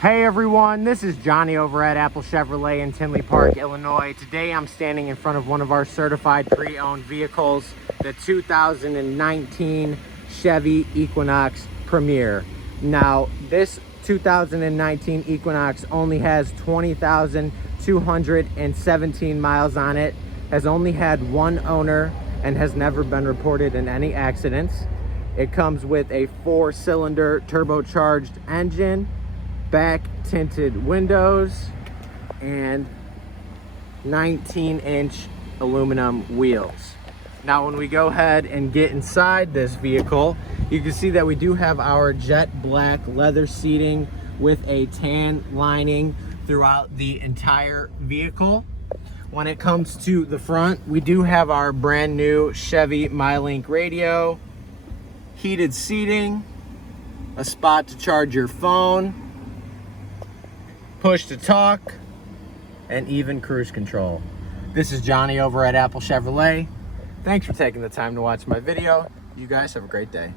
Hey everyone, this is Johnny over at Apple Chevrolet in Tinley Park, Illinois. Today I'm standing in front of one of our certified pre-owned vehicles, the 2019 Chevy Equinox Premier. Now, this 2019 Equinox only has 20,217 miles on it, has only had one owner, and has never been reported in any accidents. It comes with a 4-cylinder turbocharged engine, back tinted windows, and 19-inch aluminum wheels. Now when we go ahead and get inside this vehicle, you can see that we do have our jet black leather seating with a tan lining throughout the entire vehicle. When it comes to the front, we do have our brand new Chevy MyLink radio, heated seating, a spot to charge your phone, push to talk, and even cruise control. This is Johnny over at Apple Chevrolet. Thanks for taking the time to watch my video. You guys have a great day.